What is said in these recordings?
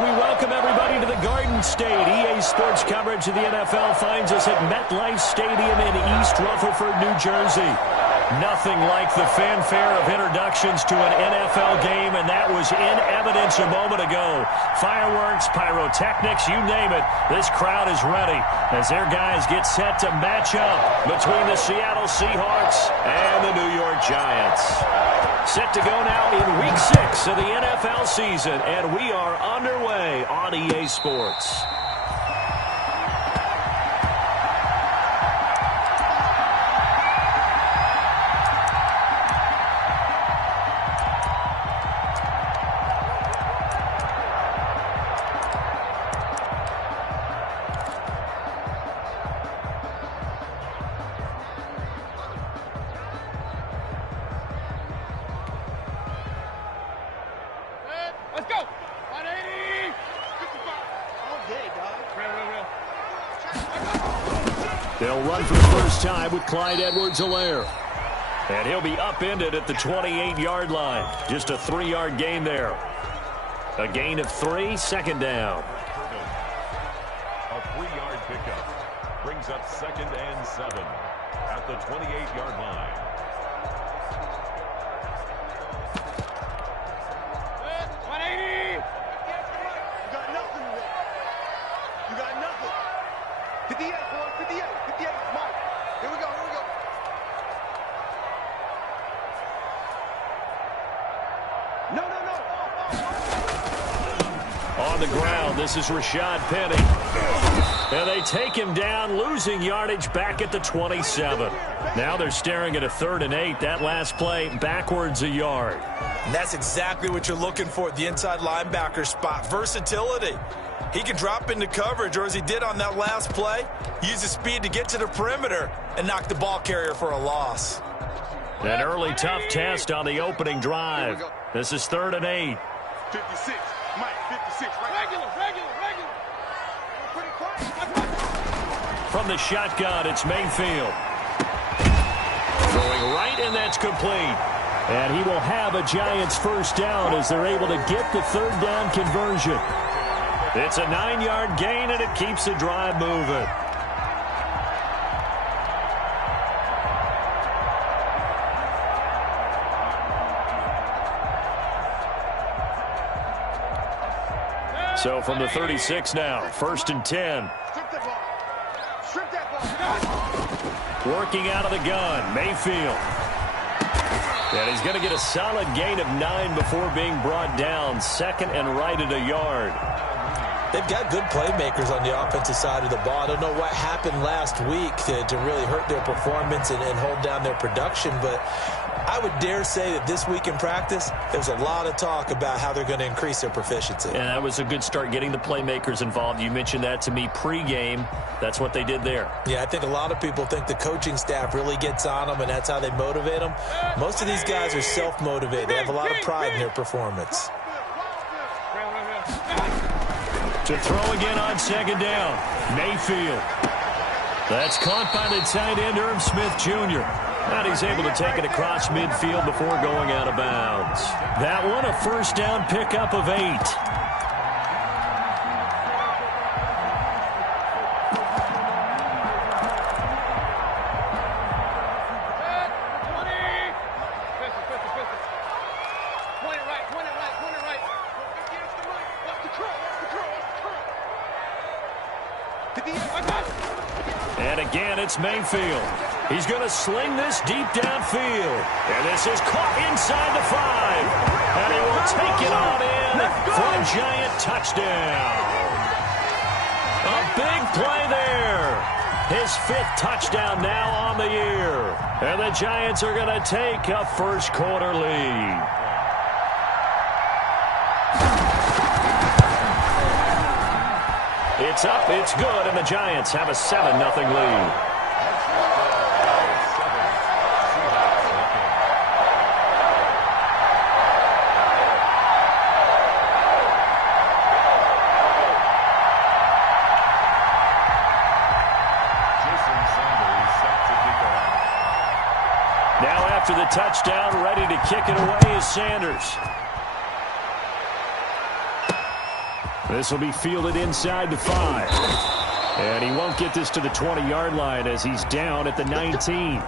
We welcome everybody to the Garden State. EA Sports coverage of the NFL finds us at MetLife Stadium in East Rutherford, New Jersey. Nothing like the fanfare of introductions to an NFL game, and that was in evidence a moment ago. Fireworks, pyrotechnics, you name it. This crowd is ready as their guys get set to match up between the Seattle Seahawks and the New York Giants. Set to go now in Week 6 of the NFL season, and we are underway on EA Sports. They'll run for the first time with Clyde Edwards-Helaire. And he'll be upended at the 28-yard line. Just a 3-yard gain there. A gain of 3, second down. A 3-yard pickup brings up 2nd and 7 at the 28-yard line. On the ground, this is Rashad Penny. And they take him down, losing yardage back at the 27. Now they're staring at a 3rd and 8. That last play, backwards a yard. And that's exactly what you're looking for at the inside linebacker spot. Versatility. He can drop into coverage, or as he did on that last play, use his speed to get to the perimeter and knock the ball carrier for a loss. An early tough test on the opening drive. This is 3rd and 8. 56, Mike, 56, right? Regular. From the shotgun, it's Mayfield. Throwing right, and that's complete. And he will have a Giants first down as they're able to get the 3rd down conversion. It's a 9-yard gain, and it keeps the drive moving. So from the 36 now, 1st and 10. Working out of the gun, Mayfield. And he's going to get a solid gain of 9 before being brought down. 2nd and right at a yard. They've got good playmakers on the offensive side of the ball. I don't know what happened last week to really hurt their performance and hold down their production, but I would dare say that this week in practice, there's a lot of talk about how they're going to increase their proficiency. And that was a good start, getting the playmakers involved. You mentioned that to me pregame. That's what they did there. Yeah, I think a lot of people think the coaching staff really gets on them, and that's how they motivate them. Most of these guys are self-motivated. They have a lot of pride in their performance. To throw again on 2nd down, Mayfield. That's caught by the tight end, Irv Smith Jr. And he's able to take it across midfield before going out of bounds. That one, a first down pickup of 8. And again, it's Mayfield. He's going to sling this deep downfield. And this is caught inside the 5. And he will take it on in for a Giant touchdown. A big play there. His 5th touchdown now on the year. And the Giants are going to take a first-quarter lead. It's up, it's good, and the Giants have a 7-0 lead. Now after the touchdown, ready to kick it away is Sanders. This will be fielded inside the 5. And he won't get this to the 20-yard line as he's down at the 19.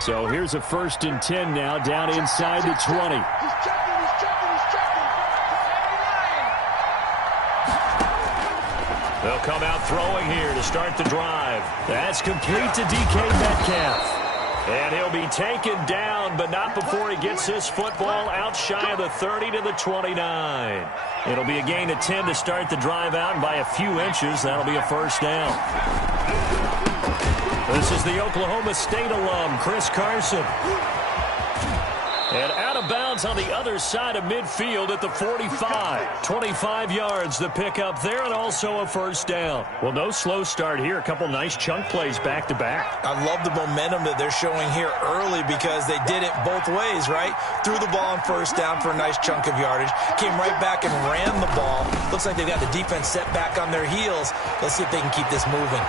So here's a 1st and 10 now, down inside the 20. They'll come out throwing here to start the drive. That's complete to DK Metcalf. And he'll be taken down, but not before he gets this football out shy of the 30 to the 29. It'll be a gain of 10 to start the drive out, and by a few inches, that'll be a 1st down. This is the Oklahoma State alum, Chris Carson. And out of bounds on the other side of midfield at the 45. 25 yards the pickup there, and also a 1st down. Well, no slow start here. A couple nice chunk plays back-to-back. I love the momentum that they're showing here early because they did it both ways, right? Threw the ball on 1st down for a nice chunk of yardage. Came right back and ran the ball. Looks like they've got the defense set back on their heels. Let's see if they can keep this moving.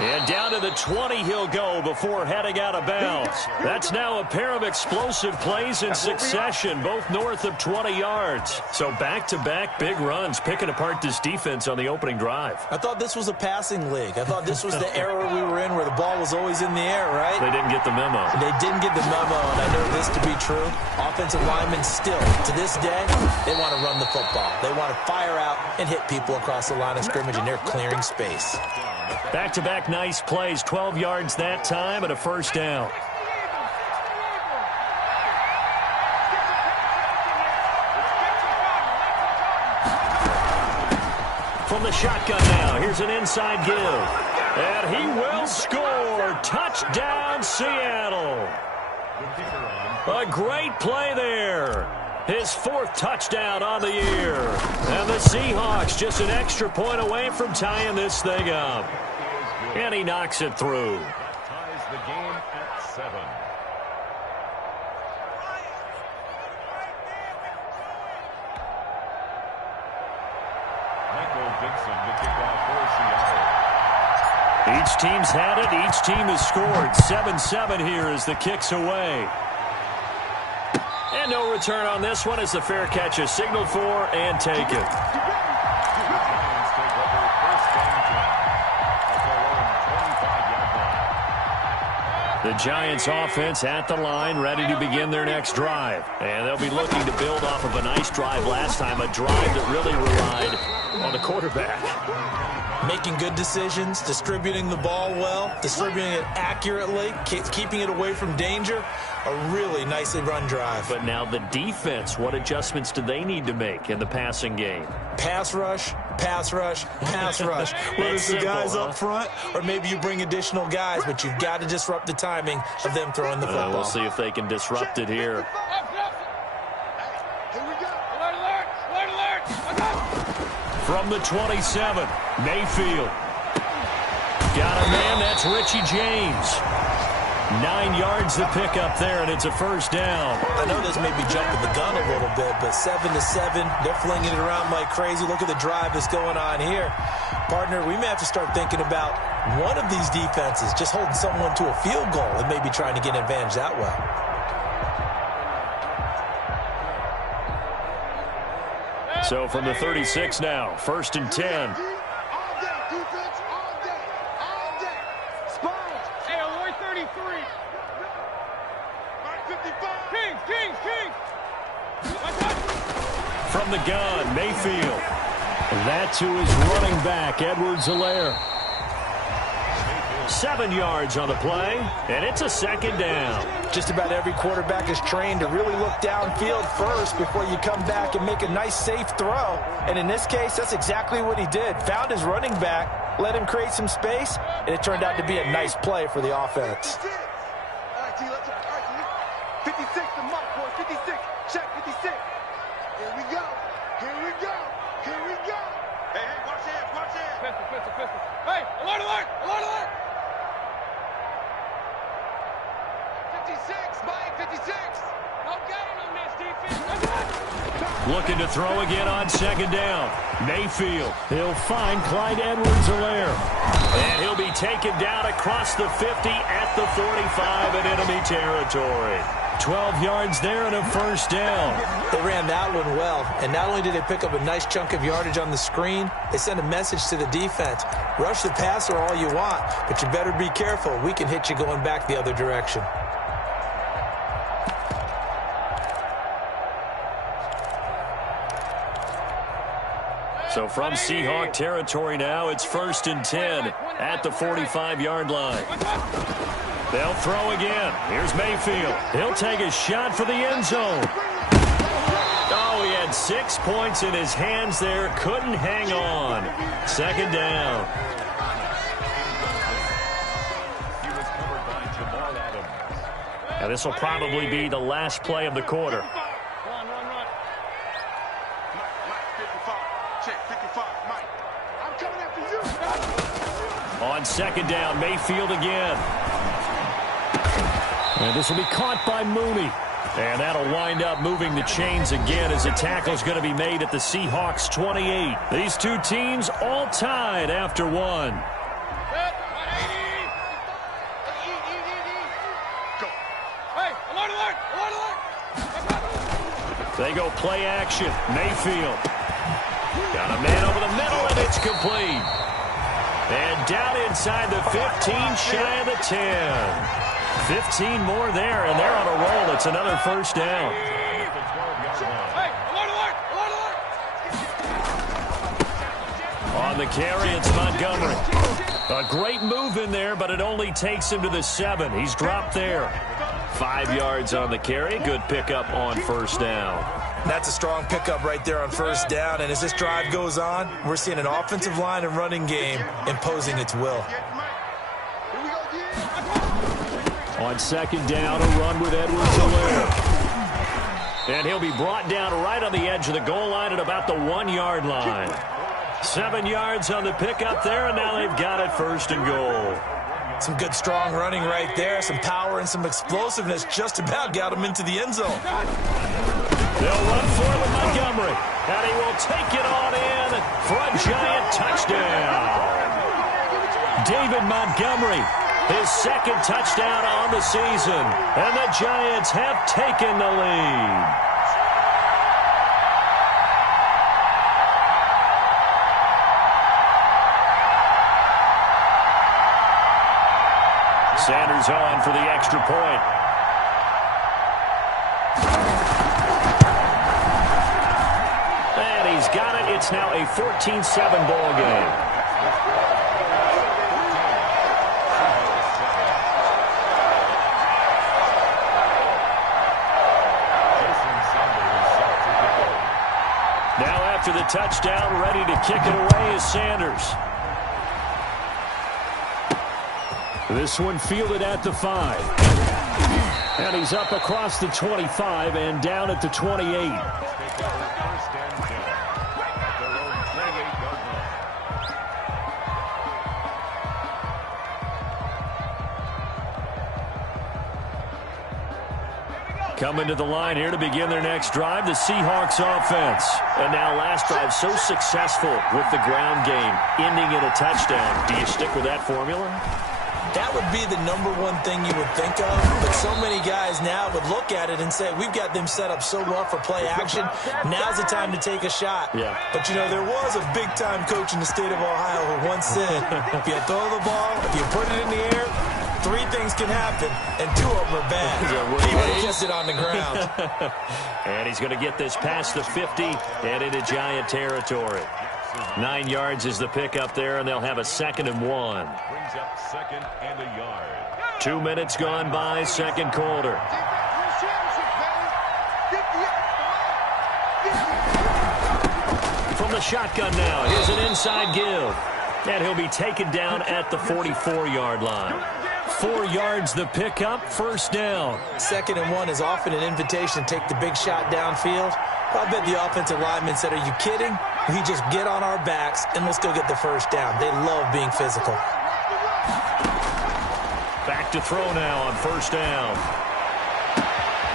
And down to the 20 he'll go before heading out of bounds. That's now a pair of explosive plays in succession, both north of 20 yards. So back-to-back big runs, picking apart this defense on the opening drive. I thought this was a passing league. I thought this was the era we were in where the ball was always in the air, right? They didn't get the memo. They didn't get the memo, and I know this to be true. Offensive linemen still, to this day, they want to run the football. They want to fire out and hit people across the line of scrimmage, and they're clearing space. Back-to-back nice plays, 12 yards that time and a 1st down. From the shotgun now, here's an inside give. And he will score. Touchdown, Seattle. A great play there. His 4th touchdown on the year. And the Seahawks just an extra point away from tying this thing up. And he knocks it through. Ties the game at 7. Michael Dixon, the kickoff for Seattle. Each team's had it. Each team has scored. 7-7 here as the kick's away. And no return on this one as the fair catch is signaled for and taken. The Giants offense at the line, ready to begin their next drive. And they'll be looking to build off of a nice drive last time, a drive that really relied on the quarterback. Making good decisions, distributing the ball well, distributing it accurately, keeping it away from danger. A really nicely run drive. But now the defense, what adjustments do they need to make in the passing game? Pass rush, pass rush, pass rush. Whether it's the guys up front or maybe you bring additional guys, but you've got to disrupt the timing of them throwing the football. We'll see if they can disrupt it here. From the 27, Mayfield. Got a man, that's Richie James. 9 yards to pick up there, and it's a 1st down. I know this may be jumping the gun a little bit, but 7-7, they're flinging it around like crazy. Look at the drive that's going on here. Partner, we may have to start thinking about one of these defenses just holding someone to a field goal and maybe trying to get an advantage that way. So from the 36 now, 1st and 10. From the gun, Mayfield. That to his running back, Edwards-Helaire. 7 yards on the play, and it's a 2nd down. Just about every quarterback is trained to really look downfield first before you come back and make a nice, safe throw. And in this case, that's exactly what he did. Found his running back, let him create some space, and it turned out to be a nice play for the offense. 56, the mark, boy. 56. Check 56. Here we go. Here we go. Here we go. Hey, watch it. Watch it. Pistol. Hey, alert, alert. Alert, alert. 56, Mike, 56. No getting on this defense. Looking to throw again on 2nd down. Mayfield. He'll find Clyde Edwards-Helaire. And he'll be taken down across the 50 at the 45 in enemy territory. 12 yards there and a first down. They ran that one well, and not only did they pick up a nice chunk of yardage on the screen, they sent a message to the defense. Rush the passer all you want, but you better be careful. We can hit you going back the other direction. So from Seahawk territory now, it's 1st and 10 at the 45-yard line. They'll throw again. Here's Mayfield. He'll take a shot for the end zone. Oh, he had 6 points in his hands there. Couldn't hang on. 2nd down. Now this will probably be the last play of the quarter. On 2nd down, Mayfield again. And this will be caught by Mooney. And that'll wind up moving the chains again as a tackle's going to be made at the Seahawks 28. These two teams all tied after one. They go play action. Mayfield. Got a man over the middle, and it's complete. And down inside the 15, shy of the 10. 15 more there, and they're on a roll. It's another first down. On the carry, it's Montgomery. A great move in there, but it only takes him to the 7. He's dropped there. 5 yards on the carry. Good pickup on first down. That's a strong pickup right there on first down. And as this drive goes on, we're seeing an offensive line and running game imposing its will. On 2nd down, a run with Edwards-Helaire. And he'll be brought down right on the edge of the goal line at about the 1-yard line. 7 yards on the pickup there, and now they've got it 1st and goal. Some good strong running right there. Some power and some explosiveness just about got him into the end zone. They'll run for it with Montgomery. And he will take it on in for a giant touchdown. David Montgomery, his 2nd touchdown on the season. And the Giants have taken the lead. Sanders on for the extra point. And he's got it. It's now a 14-7 ball game. Now after the touchdown, ready to kick it away is Sanders. This one fielded at the 5. And he's up across the 25 and down at the 28. Coming to the line here to begin their next drive, the Seahawks offense. And now last drive so successful with the ground game, ending in a touchdown. Do you stick with that formula? That would be the #1 thing you would think of, but so many guys now would look at it and say, we've got them set up so well for play action, now's the time to take a shot. Yeah. But, you know, there was a big-time coach in the state of Ohio who once said, if you throw the ball, if you put it in the air, 3 things can happen, and 2 of them are bad. He would have kept it on the ground. And he's going to get this past the 50 and into Giant territory. 9 yards is the pickup there, and they'll have a 2nd and 1. Brings up 2nd and a yard. 2 minutes gone by, 2nd quarter. From the shotgun now, here's an inside give. And he'll be taken down at the 44-yard line. 4 yards the pickup, first down. 2nd and 1 is often an invitation to take the big shot downfield. I bet the offensive lineman said, are you kidding? We just get on our backs and let's go get the first down. They love being physical. Back to throw now on first down.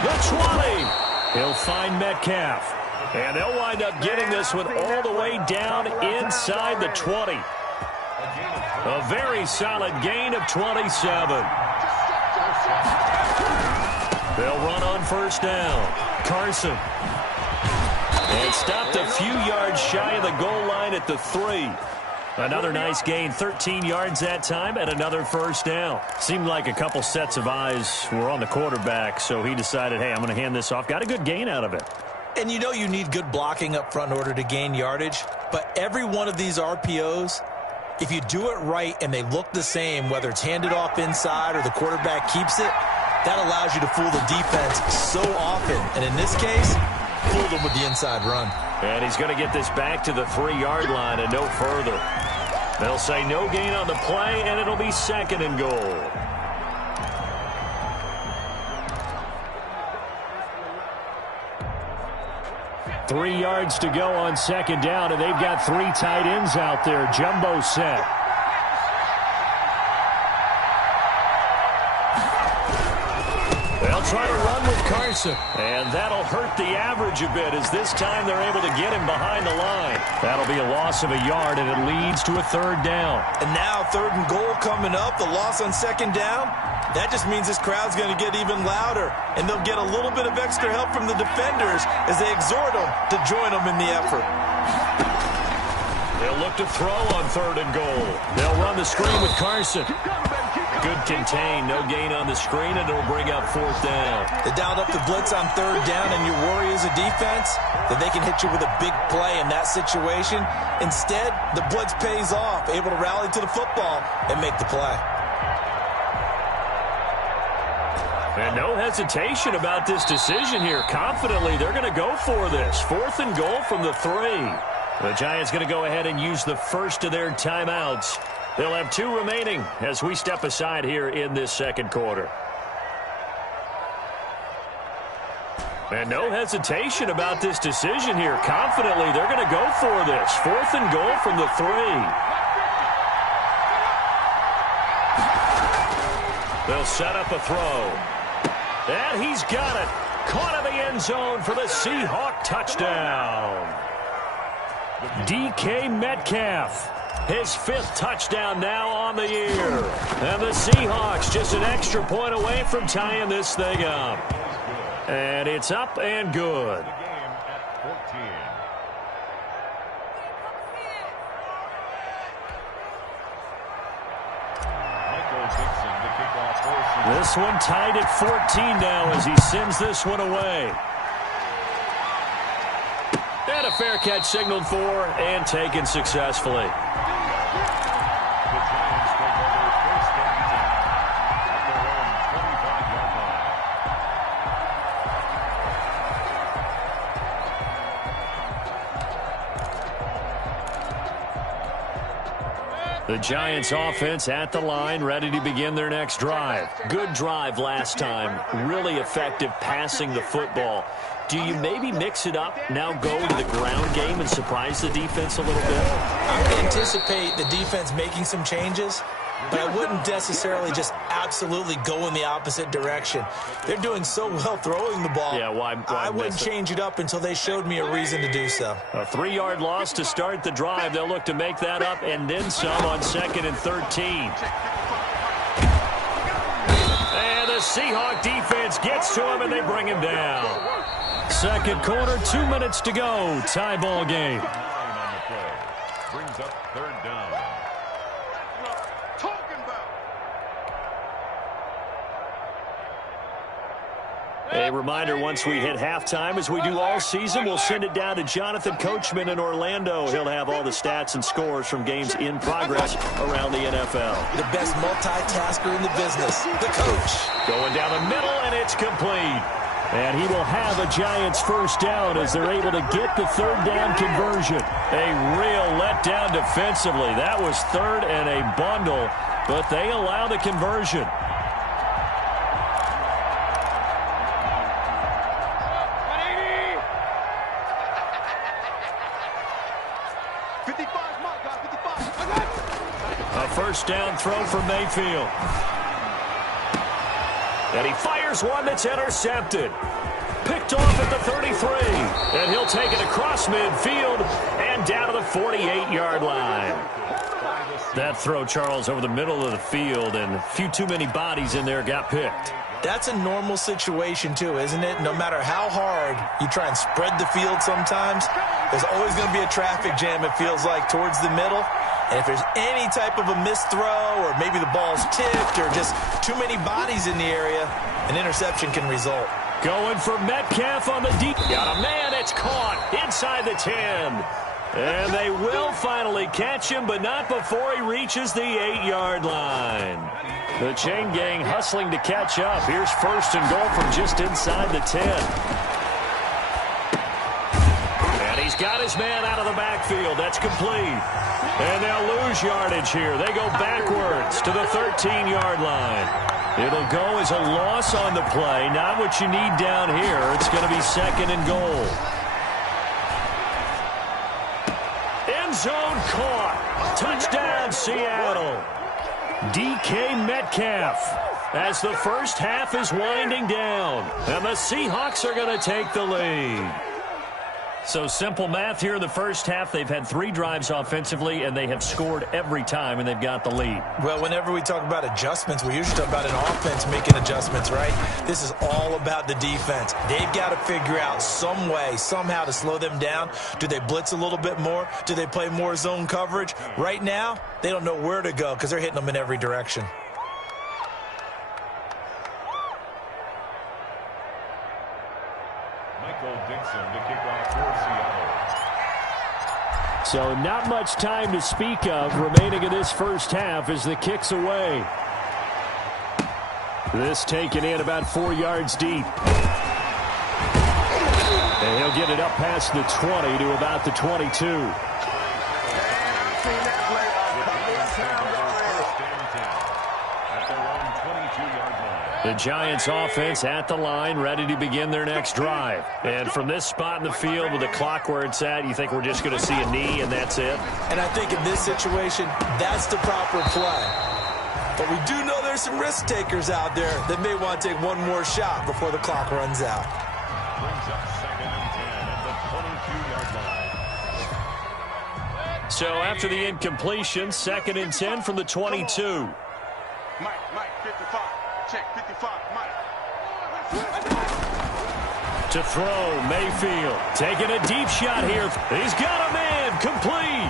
The 20. He'll find Metcalf. And they'll wind up getting this one all the way down inside the 20. A very solid gain of 27. They'll run on first down. Carson. And stopped a few yards shy of the goal line at the 3. Another nice gain, 13 yards that time, and another first down. Seemed like a couple sets of eyes were on the quarterback, so he decided, hey, I'm going to hand this off. Got a good gain out of it. And you know you need good blocking up front in order to gain yardage, but every one of these RPOs, if you do it right and they look the same, whether it's handed off inside or the quarterback keeps it, that allows you to fool the defense so often. And in this case, fool them with the inside run. And he's going to get this back to the 3-yard line and no further. They'll say no gain on the play, and it'll be 2nd and goal. Three yards to go on 2nd down, and they've got 3 tight ends out there. Jumbo set. They'll try to run with Carson. And that'll hurt the average a bit, as this time they're able to get him behind the line. That'll be a loss of a yard, and it leads to a 3rd down. And now 3rd and goal coming up, the loss on 2nd down. That just means this crowd's going to get even louder, and they'll get a little bit of extra help from the defenders as they exhort them to join them in the effort. They'll look to throw on 3rd and goal. They'll run the screen with Carson. Good contain, no gain on the screen, and it'll bring up 4th down. They dialed up the blitz on 3rd down, and you worry as a defense that they can hit you with a big play in that situation. Instead, the blitz pays off, able to rally to the football and make the play. And no hesitation about this decision here. Confidently, they're going to go for this. 4th and goal from the 3. The Giants going to go ahead and use the first of their timeouts. They'll have 2 remaining as we step aside here in this 2nd quarter. And no hesitation about this decision here. Confidently, they're going to go for this. 4th and goal from the 3. They'll set up a throw. And he's got it. Caught in the end zone for the Seahawk touchdown. DK Metcalf. His 5th touchdown now on the year. And the Seahawks just an extra point away from tying this thing up. And it's up and good. This one tied at 14 now as he sends this one away. And a fair catch signaled for and taken successfully. The Giants offense at the line, ready to begin their next drive. Good drive last time. Really effective passing the football. Do you maybe mix it up, now go to the ground game and surprise the defense a little bit? I would anticipate the defense making some changes, but I wouldn't necessarily just absolutely go in the opposite direction. They're doing so well throwing the ball. Yeah, why I wouldn't change it up until they showed me a reason to do so. A 3-yard loss to start the drive. They'll look to make that up and then some on 2nd and 13. And the Seahawk defense gets to him and they bring him down. 2nd quarter, 2 minutes to go. Tie ball game. Brings up 3rd down. A reminder, once we hit halftime, as we do all season, we'll send it down to Jonathan Coachman in Orlando. He'll have all the stats and scores from games in progress around the NFL. The best multitasker in the business, the coach. Going down the middle, and it's complete. And he will have a Giants 1st down as they're able to get the 3rd down conversion. A real letdown defensively. That was 3rd and a bundle, but they allow the conversion. A 1st down throw for Mayfield. And he fires one that's intercepted. Picked off at the 33. And he'll take it across midfield and down to the 48-yard line. That throw, Charles, over the middle of the field, and a few too many bodies in there got picked. That's a normal situation too, isn't it? No matter how hard you try and spread the field sometimes, there's always going to be a traffic jam, it feels like, towards the middle. And if there's any type of a missed throw or maybe the ball's tipped or just too many bodies in the area, an interception can result. Going for Metcalf on the deep. Got a man. It's caught inside the 10. And they will finally catch him, but not before he reaches the 8-yard line. The chain gang hustling to catch up. Here's first and goal from just inside the 10. And he's got his man out of the backfield. That's complete. And they'll lose yardage here. They go backwards to the 13-yard line. It'll go as a loss on the play. Not what you need down here. It's going to be second and goal. End zone caught. Touchdown, Seattle. DK Metcalf as the first half is winding down. And the Seahawks are going to take the lead. So simple math here in the first half. They've had 3 drives offensively, and they have scored every time, and they've got the lead. Well, whenever we talk about adjustments, we usually talk about an offense making adjustments, right? This is all about the defense. They've got to figure out some way, somehow to slow them down. Do they blitz a little bit more? Do they play more zone coverage? Right now, they don't know where to go because they're hitting them in every direction. So not much time to speak of remaining in this first half as the kick's away. This taken in about 4 yards deep. And he'll get it up past the 20 to about the 22. The Giants offense at the line, ready to begin their next drive. And from this spot in the field with the clock where it's at, you think we're just going to see a knee and that's it? And I think in this situation, that's the proper play. But we do know there's some risk takers out there that may want to take one more shot before the clock runs out. Brings up second and 10 at the 22-yard line. So after the incompletion, second and 10 from the 22. Mike, 55. Check, 55, Mike. To throw, Mayfield taking a deep shot here. He's got a man, complete.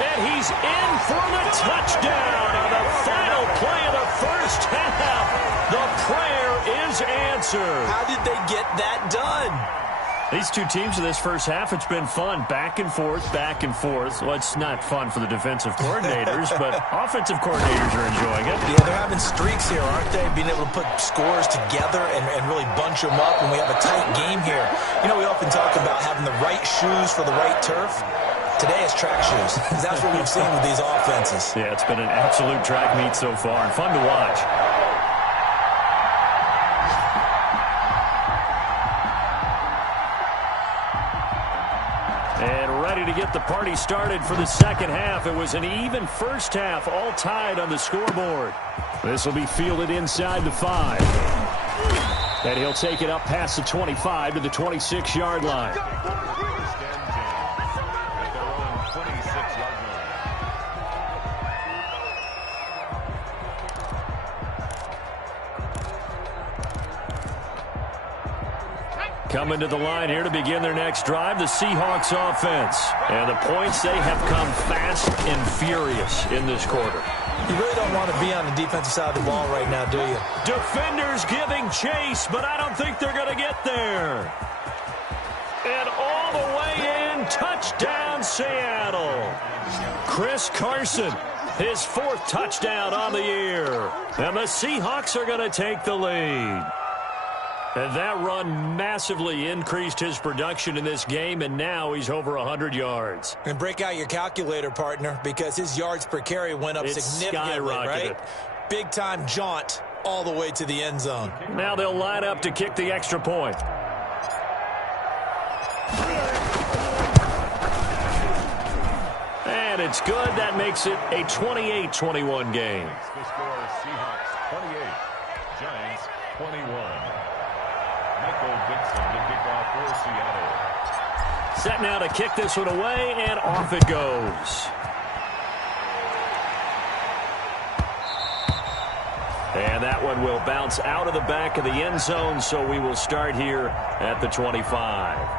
And he's in for the touchdown on the final play of the first half. The prayer is answered. How did they get that done? These two teams in this first half, it's been fun. Back and forth, back and forth. Well, it's not fun for the defensive coordinators, but offensive coordinators are enjoying it. Yeah, they're having streaks here, aren't they? Being able to put scores together and really bunch them up, and we have a tight game here. You know, we often talk about having the right shoes for the right turf. Today it's track shoes. That's what we've seen with these offenses. Yeah, it's been an absolute track meet so far, and fun to watch. And ready to get the party started for the second half. It was an even first half, all tied on the scoreboard. This will be fielded inside the 5. And he'll take it up past the 25 to the 26-yard line. Coming to the line here to begin their next drive, the Seahawks offense. And the points, they have come fast and furious in this quarter. You really don't want to be on the defensive side of the ball right now, do you? Defenders giving chase, but I don't think they're going to get there. And all the way in, touchdown Seattle. Chris Carson, his 4th touchdown on the year. And the Seahawks are going to take the lead. And that run massively increased his production in this game, and now he's over 100 yards. And break out your calculator, partner, because his yards per carry went up significantly, right? Big-time jaunt all the way to the end zone. Now they'll line up to kick the extra point. And it's good. That makes it a 28-21 game. The score, Seahawks 28, Giants 21. Dixon to kick off for Seattle. Set now to kick this one away, and off it goes. And that one will bounce out of the back of the end zone, so we will start here at the 25.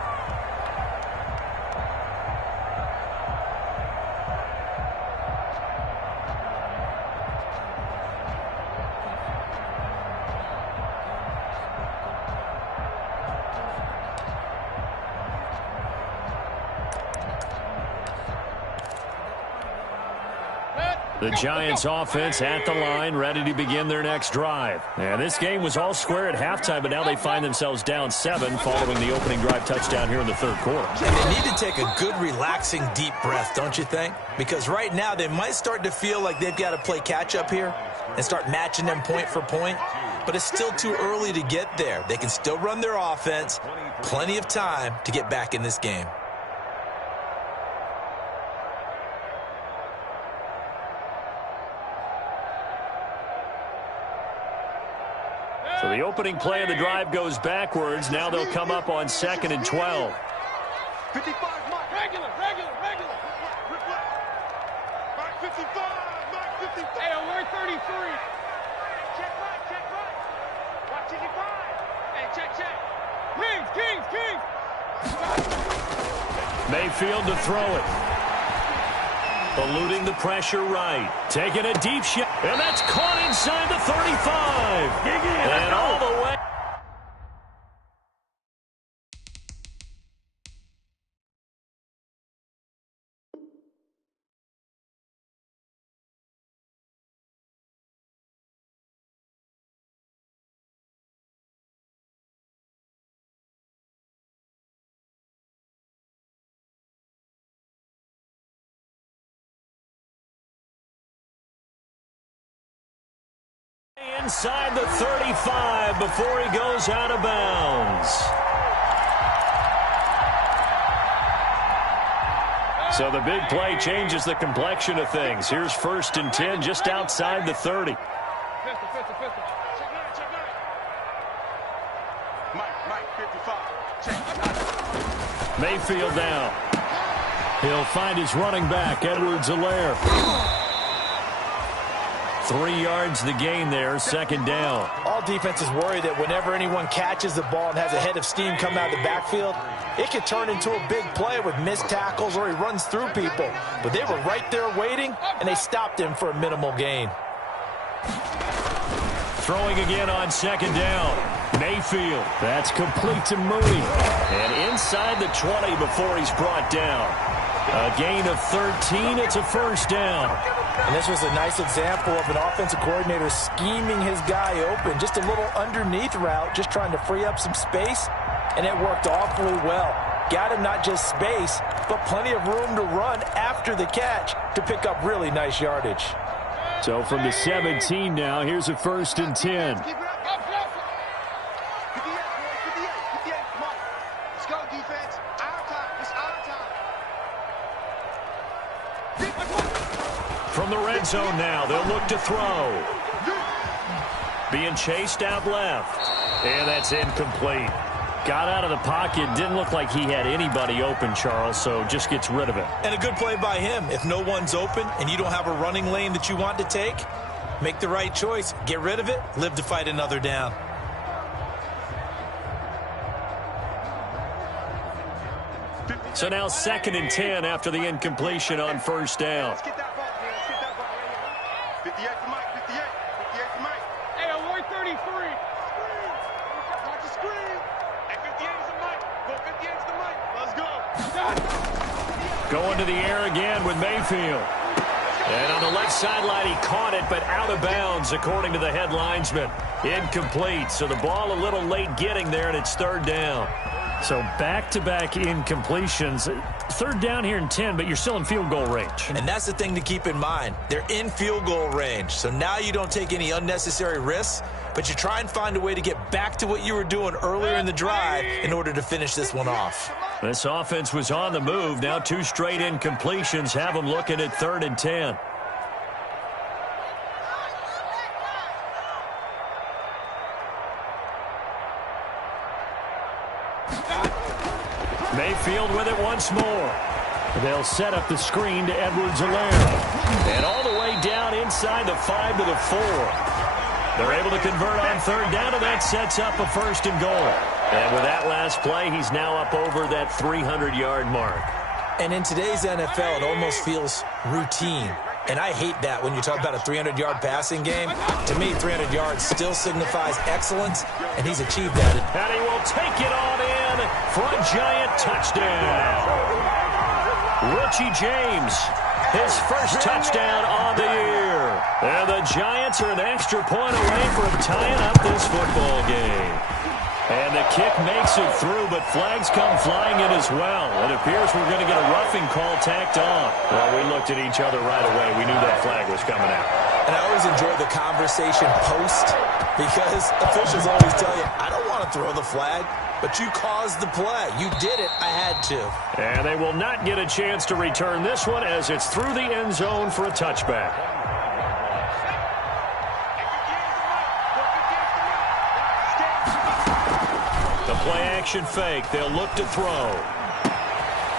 The Giants offense at the line, ready to begin their next drive. And this game was all square at halftime, but now they find themselves down 7 following the opening drive touchdown here in the third quarter. And they need to take a good, relaxing, deep breath, don't you think? Because right now they might start to feel like they've got to play catch-up here and start matching them point for point. But it's still too early to get there. They can still run their offense. Plenty of time to get back in this game. So the opening play of the drive goes backwards. Now they'll come up on 2nd and 12. 55, Mark. Regular. Mark 55, Mark 55. Hey, alert 33. Check right. Watch 55. Hey, check. Kings. Mayfield to throw it. Eluding the pressure right. Taking a deep shot. And that's caught inside the 35. And all the way. Inside the 35 before he goes out of bounds. So the big play changes the complexion of things. Here's 1st and 10 just outside the 30. Pistol. Check Mike, 55. Check. Mayfield down. He'll find his running back, Edwards-Helaire. 3 yards the gain there, 2nd down. All defenses worry that whenever anyone catches the ball and has a head of steam come out of the backfield, it could turn into a big play with missed tackles or he runs through people. But they were right there waiting, and they stopped him for a minimal gain. Throwing again on 2nd down. Mayfield. That's complete to Mooney. And inside the 20 before he's brought down. A gain of 13. It's a 1st down. And this was a nice example of an offensive coordinator scheming his guy open. Just a little underneath route, just trying to free up some space. And it worked awfully well. Got him not just space, but plenty of room to run after the catch to pick up really nice yardage. So from the 17 now, here's a 1st and 10. 58, come on. Let's go, defense. Our time. It's our time. From the red zone now, they'll look to throw. Being chased out left. And that's incomplete. Got out of the pocket. Didn't look like he had anybody open, Charles, so just gets rid of it. And a good play by him. If no one's open and you don't have a running lane that you want to take, make the right choice. Get rid of it. Live to fight another down. So now 2nd and 10 after the incompletion on 1st down. Let's get that ball here. Let's get that ball right here. 58 to Mike. 58 to Mike. Hey, alert 33. Watch the screen. Hey, 58 is the Mike. Go 58 is the Mike. Let's go. Going to the air again with Mayfield. And on the left sideline, he caught it, but out of bounds, according to the head linesman. Incomplete. So the ball a little late getting there, and it's 3rd down. So back-to-back incompletions. 3rd down here in 10, but you're still in field goal range. And that's the thing to keep in mind. They're in field goal range. So now you don't take any unnecessary risks, but you try and find a way to get back to what you were doing earlier in the drive in order to finish this one off. This offense was on the move. Now 2 straight incompletions have them looking at 3rd and 10. Mayfield with it once more. They'll set up the screen to Edwards-Helaire. And all the way down inside the 5 to the 4. They're able to convert on third down, and that sets up a 1st and goal. And with that last play, he's now up over that 300-yard mark. And in today's NFL, it almost feels routine. And I hate that when you talk about a 300-yard passing game. To me, 300 yards still signifies excellence, and he's achieved that. And he will take it on in for a giant touchdown. Richie James, his first touchdown on the year. And the Giants are an extra point away from tying up this football game. And the kick makes it through, but flags come flying in as well. It appears we're going to get a roughing call tacked on. Well, we looked at each other right away. We knew that flag was coming out. And I always enjoy the conversation post, because officials always tell you, I don't want to throw the flag, but you caused the play. You did it. I had to. And they will not get a chance to return this one as it's through the end zone for a touchback. The play-action fake. They'll look to throw.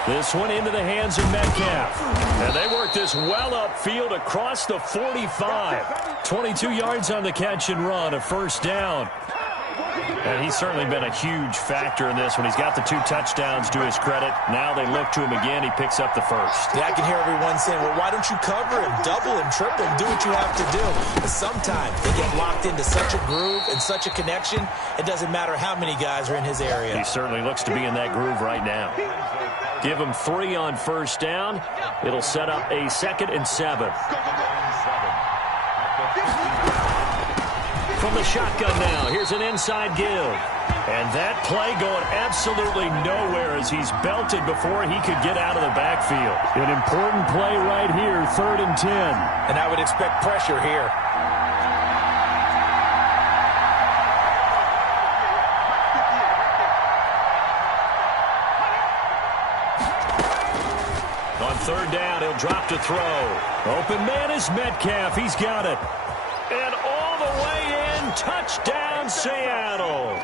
This one into the hands of Metcalf. And they work this well upfield across the 45. 22 yards on the catch and run, a 1st down. And he's certainly been a huge factor in this one. He's got the 2 touchdowns to his credit. Now they look to him again. He picks up the 1st. Yeah, I can hear everyone saying, well, why don't you cover him, double him, triple him, do what you have to do. But sometimes they get locked into such a groove and such a connection, it doesn't matter how many guys are in his area. He certainly looks to be in that groove right now. Give him 3 on 1st down. It'll set up a 2nd and 7. From the shotgun now, here's an inside give. And that play going absolutely nowhere as he's belted before he could get out of the backfield. An important play right here, 3rd and 10. And I would expect pressure here. On 3rd down, he'll drop to throw. Open man is Metcalf. He's got it. And all the way in, touchdown Seattle.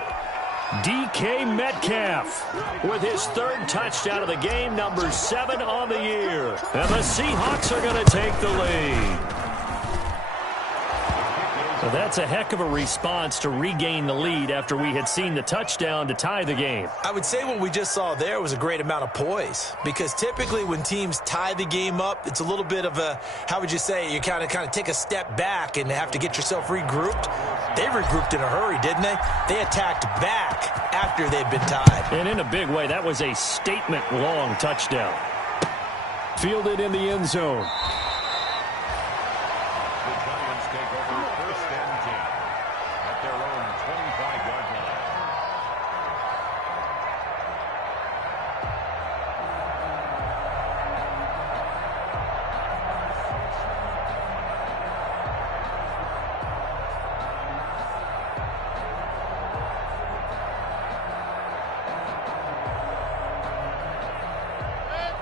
DK Metcalf with his 3rd touchdown of the game, number 7 on the year. And the Seahawks are going to take the lead. So that's a heck of a response to regain the lead after we had seen the touchdown to tie the game. I would say what we just saw there was a great amount of poise, because typically when teams tie the game up, it's a little bit of a, how would you say, you kind of take a step back and have to get yourself regrouped. They regrouped in a hurry, didn't they? They attacked back after they'd been tied. And in a big way, that was a statement-long touchdown. Fielded in the end zone.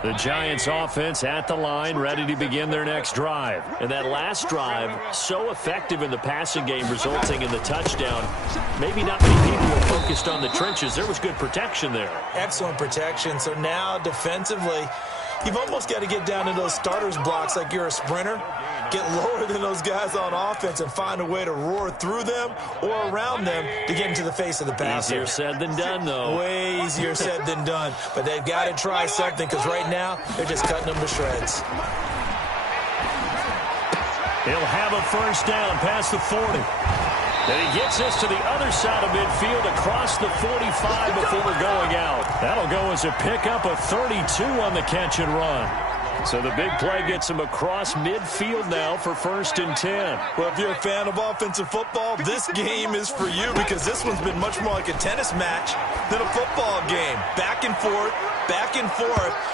The Giants offense at the line, ready to begin their next drive. And that last drive, so effective in the passing game, resulting in the touchdown. Maybe not many people were focused on the trenches. There was good protection there. Excellent protection. So now, defensively, you've almost got to get down to those starters blocks like you're a sprinter. Get lower than those guys on offense and find a way to roar through them or around them to get into the face of the passer. Easier said than done, though. Way easier said than done. But they've got to try something, because right now they're just cutting them to shreds. He'll have a 1st down past the 40. Then he gets us to the other side of midfield across the 45 before going out. That'll go as a pickup of 32 on the catch and run. So the big play gets him across midfield now for 1st and 10. Well, if you're a fan of offensive football, this game is for you, because this one's been much more like a tennis match than a football game. Back and forth,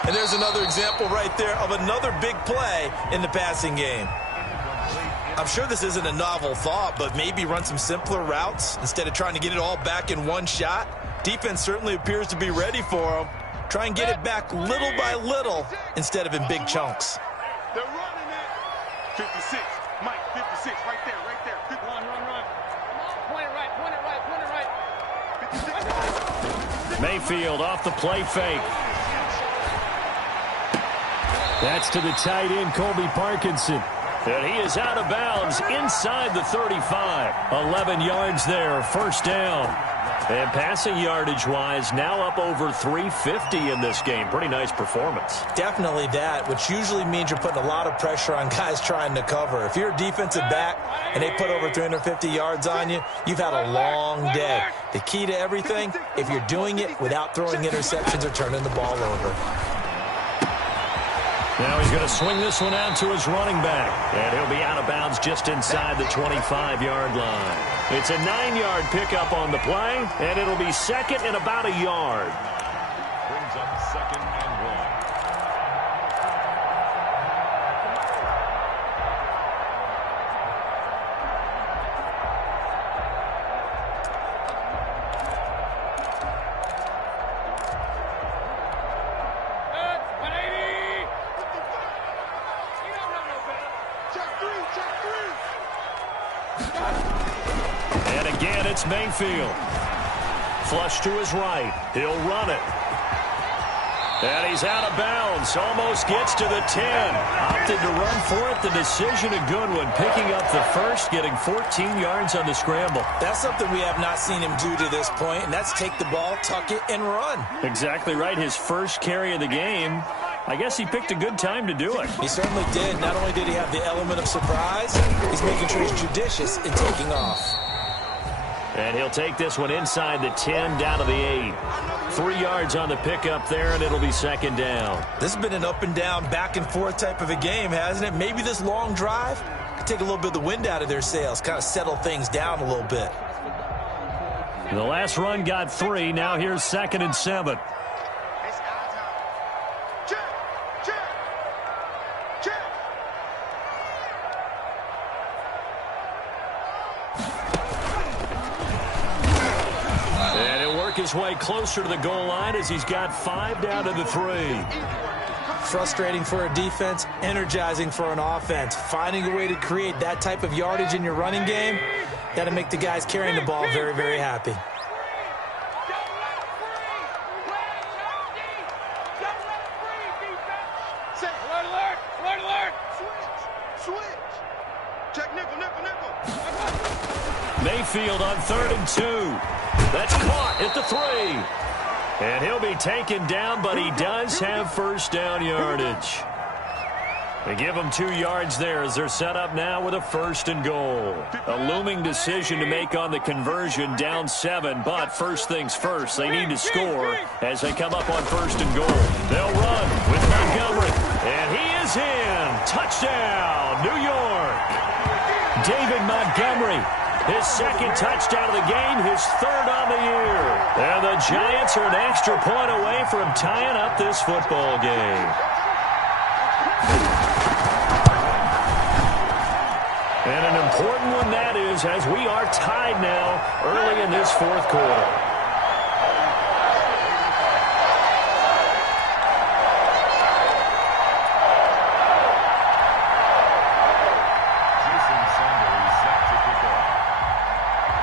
and there's another example right there of another big play in the passing game. I'm sure this isn't a novel thought, but maybe run some simpler routes instead of trying to get it all back in one shot. Defense certainly appears to be ready for them. Try and get it back little by little instead of in big chunks. They're running it. 56. Mike, 56. Right there. Run. Point it right. 56. Mayfield off the play fake. That's to the tight end, Colby Parkinson. And he is out of bounds inside the 35. 11 yards there, first down. And passing yardage-wise, now up over 350 in this game. Pretty nice performance. Definitely that, which usually means you're putting a lot of pressure on guys trying to cover. If you're a defensive back and they put over 350 yards on you, you've had a long day. The key to everything, if you're doing it without throwing interceptions or turning the ball over. Now he's going to swing this one out to his running back. And he'll be out of bounds just inside the 25-yard line. It's a 9-yard pickup on the play, and it'll be second and about a yard. Brings up second and 1. And again, it's Mayfield. Flush to his right. He'll run it. And he's out of bounds. Almost gets to the 10. Opted to run for it. The decision, a good one. Picking up the first, getting 14 yards on the scramble. That's something we have not seen him do to this point, and that's take the ball, tuck it, and run. Exactly right. His first carry of the game. I guess he picked a good time to do it. He certainly did. Not only did he have the element of surprise, he's making sure he's judicious in taking off. And he'll take this one inside the 10, down to the 8. 3 yards on the pickup there, and it'll be second down. This has been an up and down, back and forth type of a game, hasn't it? Maybe this long drive could take a little bit of the wind out of their sails, kind of settle things down a little bit. The last run got 3. Now here's second and 7. His way closer to the goal line as he's got 5 down to the 3. Frustrating for a defense, energizing for an offense. Finding a way to create that type of yardage in your running game, that'll make the guys carrying the ball very, very happy. Mayfield on 3rd and 2. That's caught at the 3. And he'll be taken down, but he does have first down yardage. They give him 2 yards there as they're set up now with a 1st and goal. A looming decision to make on the conversion, down 7, but first things first, they need to score as they come up on 1st and goal. They'll run with Montgomery, and he is in. Touchdown, New York. David Montgomery. His second touchdown of the game, his 3rd on the year. And the Giants are an extra point away from tying up this football game. And an important one that is, as we are tied now early in this 4th quarter.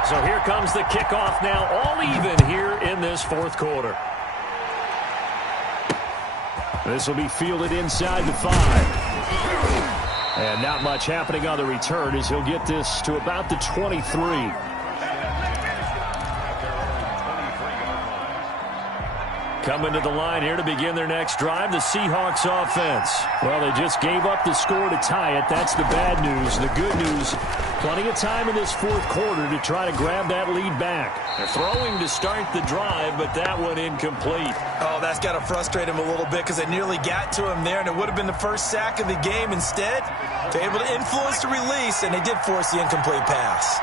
So here comes the kickoff now, all even here in this 4th quarter. This will be fielded inside the 5. And not much happening on the return as he'll get this to about the 23. Coming to the line here to begin their next drive, the Seahawks offense. Well, they just gave up the score to tie it. That's the bad news. The good news, plenty of time in this 4th quarter to try to grab that lead back. They're throwing to start the drive, but that one incomplete. Oh, that's got to frustrate him a little bit because they nearly got to him there, and it would have been the first sack of the game. Instead, they're able to influence the release, and they did force the incomplete pass.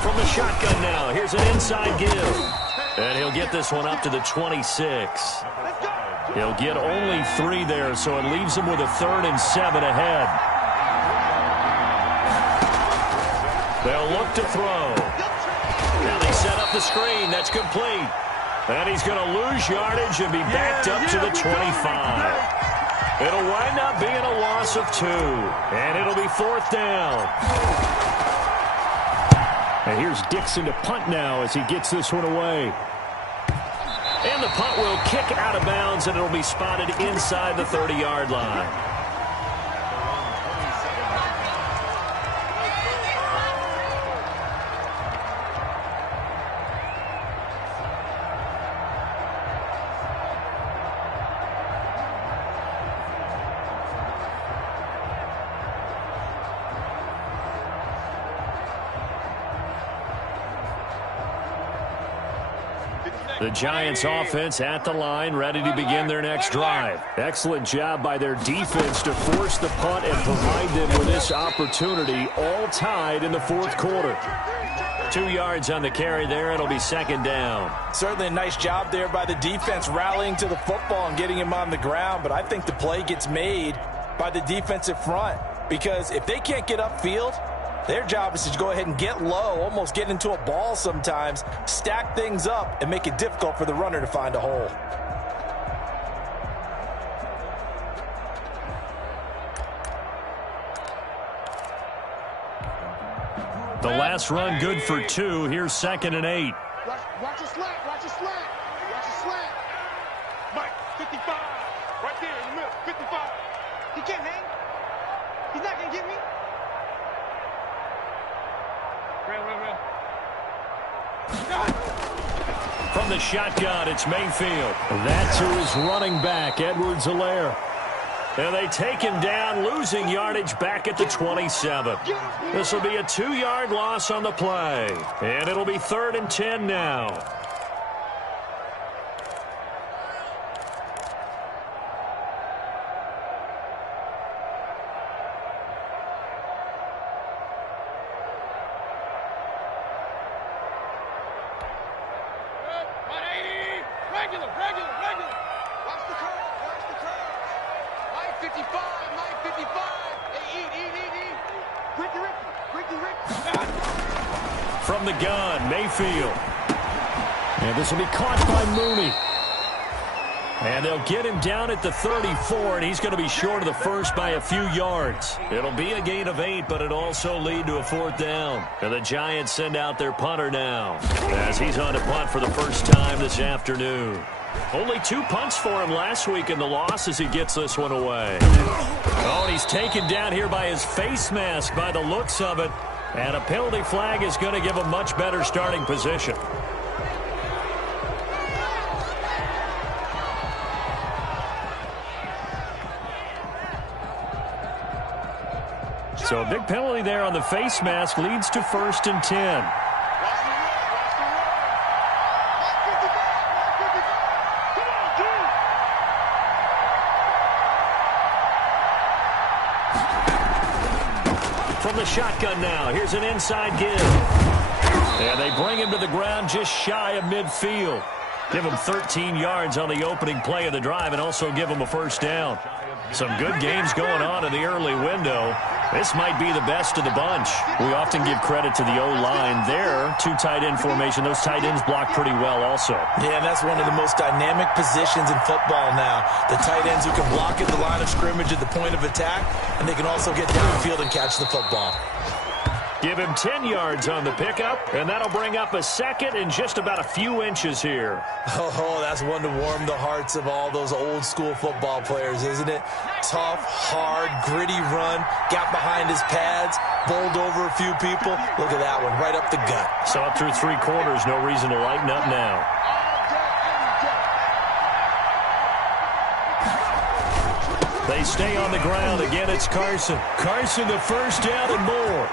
From the shotgun now, here's an inside give. And he'll get this one up to the 26. He'll get only 3 there, so it leaves him with a 3rd and 7 ahead. They'll look to throw. Now they set up the screen. That's complete. And he's going to lose yardage and be backed up to the 25. It'll wind up being a loss of 2. And it'll be 4th down. And here's Dixon to punt now as he gets this one away. And the punt will kick out of bounds, and it'll be spotted inside the 30-yard line. The Giants offense at the line, ready to begin their next drive. Excellent job by their defense to force the punt and provide them with this opportunity, all tied in the fourth quarter. 2 yards on the carry there. It'll be second down. Certainly a nice job there by the defense rallying to the football and getting him on the ground, but I think the play gets made by the defensive front because if they can't get upfield, their job is to go ahead and get low, almost get into a ball sometimes, stack things up, and make it difficult for the runner to find a hole. The last run good for 2. Here's 2nd and 8. Watch your slant. Watch your slant. Watch your slant. Mike, 55. Right there in the middle. 55. He can't hang. He's not going to get me. From the shotgun, it's Mayfield. That's who is running back, Edwards-Helaire. And they take him down, losing yardage back at the 27. This will be a 2-yard loss on the play. And it'll be 3rd and 10 now. Regular. Watch the curve. Mike 55. Hey, eat. Ricky. From the gun, Mayfield. And this will be caught by Mooney. And they'll get him down at the 34, and he's going to be short of the first by a few yards. It'll be a gain of 8, but it'll also lead to a 4th down. And the Giants send out their punter now, as he's on to punt for the first time this afternoon. Only 2 punts for him last week in the loss as he gets this one away. Oh, and he's taken down here by his face mask by the looks of it. And a penalty flag is going to give him much better starting position. So a big penalty there on the face mask leads to 1st and 10. From the shotgun now, here's an inside give. And they bring him to the ground just shy of midfield. Give him 13 yards on the opening play of the drive and also give him a 1st down. Some good games going on in the early window. This might be the best of the bunch. We often give credit to the O-line there. 2 tight end formation. Those tight ends block pretty well also. Yeah, and that's one of the most dynamic positions in football now. The tight ends who can block at the line of scrimmage at the point of attack, and they can also get downfield and catch the football. Give him 10 yards on the pickup, and that'll bring up a 2nd and just about a few inches here. Oh, that's one to warm the hearts of all those old-school football players, isn't it? Tough, hard, gritty run, got behind his pads, bowled over a few people. Look at that one, right up the gut. So up through 3 quarters, no reason to lighten up now. They stay on the ground. Again, it's Carson. Carson, the 1st down and more.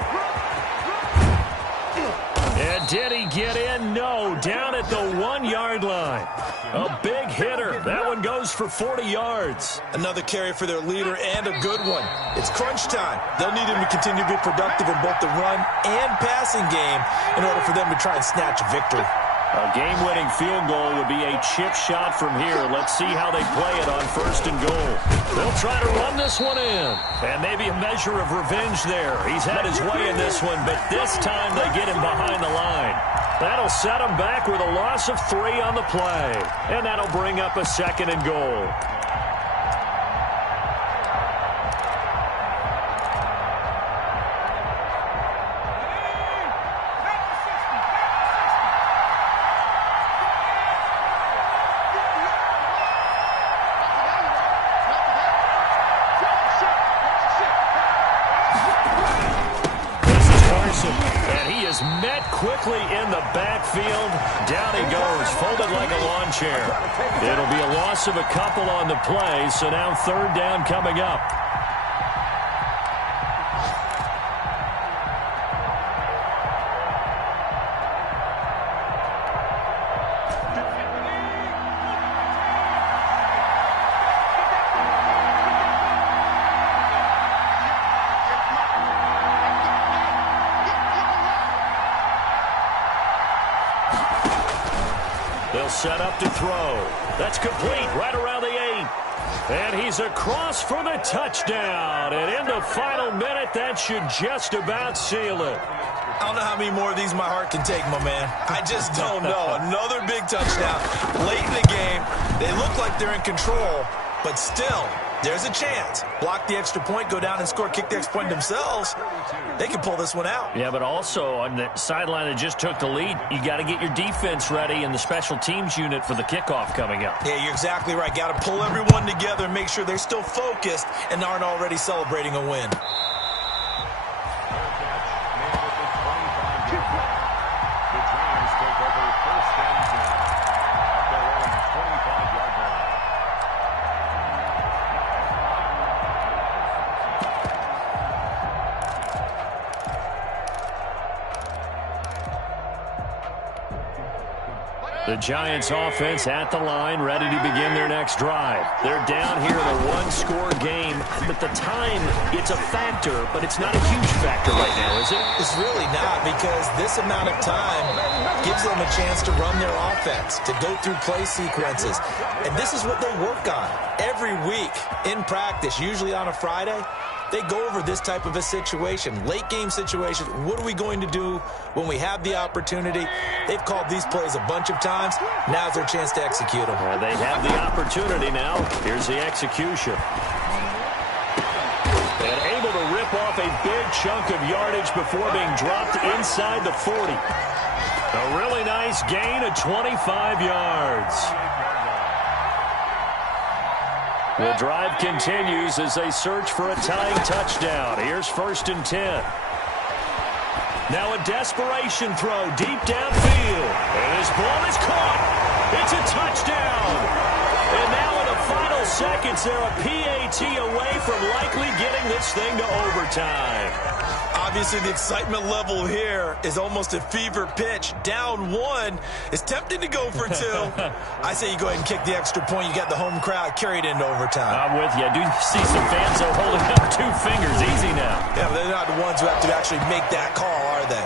And did he get in? No, down at the 1-yard line. A big hitter. That one goes for 40 yards. Another carry for their leader and a good one. It's crunch time. They'll need him to continue to be productive in both the run and passing game in order for them to try and snatch a victory. A game-winning field goal would be a chip shot from here. Let's see how they play it on 1st and goal. They'll try to run this one in. And maybe a measure of revenge there. He's had his way in this one, but this time they get him behind the line. That'll set him back with a loss of 3 on the play. And that'll bring up a 2nd and goal. Quickly in the backfield. Down he goes, folded like a lawn chair. It'll be a loss of a couple on the play, so now 3rd down coming up. They'll set up to throw. That's complete right around the 8. And he's across for the touchdown. And in the final minute, that should just about seal it. I don't know how many more of these my heart can take, my man. I just don't know. Another big touchdown late in the game. They look like they're in control, but still, there's a chance. Block the extra point, go down and score, kick the extra point themselves. They can pull this one out. Yeah, but also on the sideline that just took the lead, you got to get your defense ready and the special teams unit for the kickoff coming up. Yeah, you're exactly right. Got to pull everyone together and make sure they're still focused and aren't already celebrating a win. The Giants offense at the line, ready to begin their next drive. They're down here in a one-score game, but the time, it's a factor, but it's not a huge factor right now, is it? It's really not, because this amount of time gives them a chance to run their offense, to go through play sequences. And this is what they work on every week in practice, usually on a Friday. They go over this type of a situation, late game situation. What are we going to do when we have the opportunity? They've called these plays a bunch of times. Now's their chance to execute them. Well, they have the opportunity now. Here's the execution. And able to rip off a big chunk of yardage before being dropped inside the 40. A really nice gain of 25 yards. The drive continues as they search for a tying touchdown. Here's 1st and 10. Now a desperation throw deep downfield. And his ball is caught. It's a touchdown. And now in the final seconds, they're a PAT away from likely getting this thing to overtime. Obviously, the excitement level here is almost a fever pitch. Down 1. It's tempting to go for 2. I say you go ahead and kick the extra point. You got the home crowd carried into overtime. I'm with you. I do see some fans holding up 2 fingers. Easy now. Yeah, but they're not the ones who have to actually make that call, are they?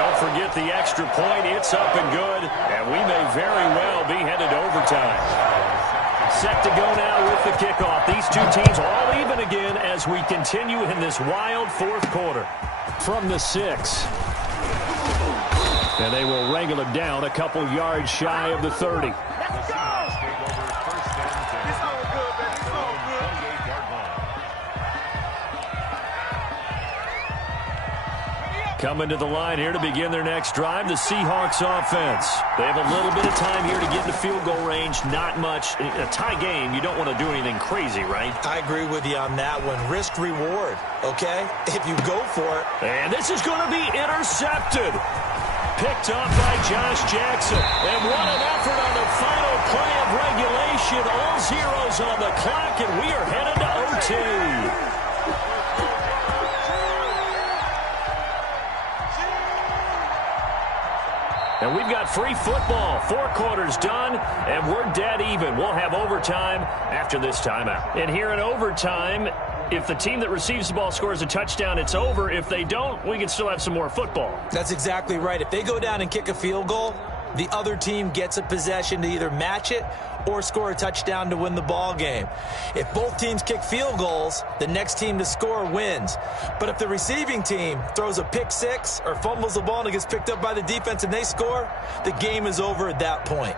Don't forget the extra point. It's up and good. And we may very well be headed to overtime. Set to go now with the kickoff. These two teams all even again as we continue in this wild 4th quarter. From the 6. And they will wrangle it down a couple yards shy of the 30. Let's go! It's all good, baby. It's all good. Coming to the line here to begin their next drive, the Seahawks offense. They have a little bit of time here to get into field goal range. Not much. In a tie game, you don't want to do anything crazy, right? I agree with you on that one. Risk reward, okay? If you go for it. And this is going to be intercepted. Picked up by Josh Jackson. And what an effort on the final play of regulation. All zeros on the clock, and we are headed to OT. And we've got free football. 4 quarters done, and we're dead even. We'll have overtime after this timeout. And here in overtime, if the team that receives the ball scores a touchdown, it's over. If they don't, we can still have some more football. That's exactly right. If they go down and kick a field goal, the other team gets a possession to either match it or score a touchdown to win the ball game. If both teams kick field goals, the next team to score wins. But if the receiving team throws a pick 6 or fumbles the ball and it gets picked up by the defense and they score, the game is over at that point.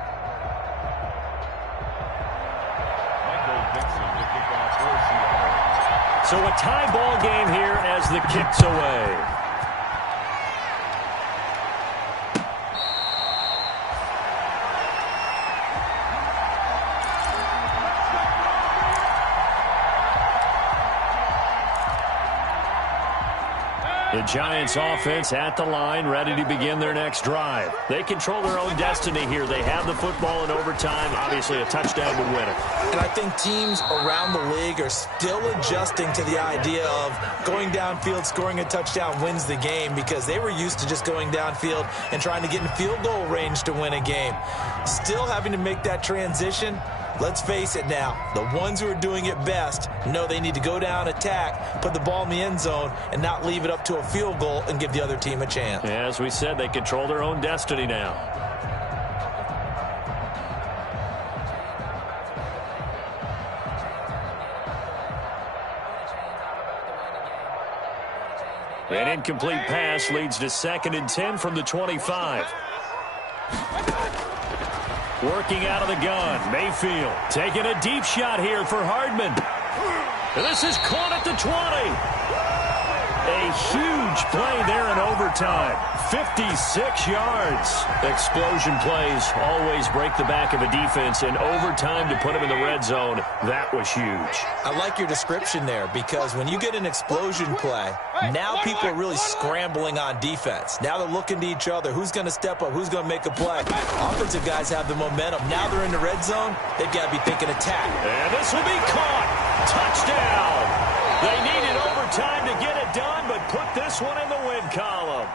So a tie ball game here as the kick's away. The Giants offense at the line, ready to begin their next drive. They control their own destiny here. They have the football in overtime, obviously a touchdown to win it. And I think teams around the league are still adjusting to the idea of going downfield, scoring a touchdown wins the game, because they were used to just going downfield and trying to get in field goal range to win a game. Still having to make that transition. Let's face it now, the ones who are doing it best know they need to go down, attack, put the ball in the end zone, and not leave it up to a field goal and give the other team a chance. Yeah, as we said, they control their own destiny now. An incomplete pass leads to 2nd and 10 from the 25. Working out of the gun, Mayfield taking a deep shot here for Hardman. This is caught at the 20. A huge play there in overtime. 56 yards. Explosion plays always break the back of a defense, and overtime to put him in the red zone, that was huge. I like your description there, because when you get an explosion play, now people are really scrambling on defense. Now they're looking to each other. Who's going to step up? Who's going to make a play? Offensive guys have the momentum. Now they're in the red zone. They've got to be thinking attack. And this will be caught. Touchdown. They needed overtime to get it done, but put this one in the win column.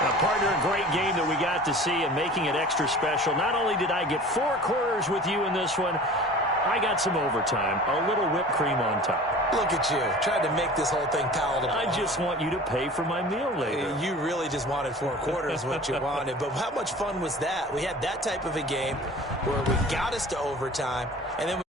Now, partner, a great game that we got to see, and making it extra special. Not only did I get 4 quarters with you in this one, I got some overtime, a little whipped cream on top. Look at you, trying to make this whole thing palatable. I just want you to pay for my meal later. You really just wanted 4 quarters, what you wanted. But how much fun was that? We had that type of a game where we got us to overtime, and then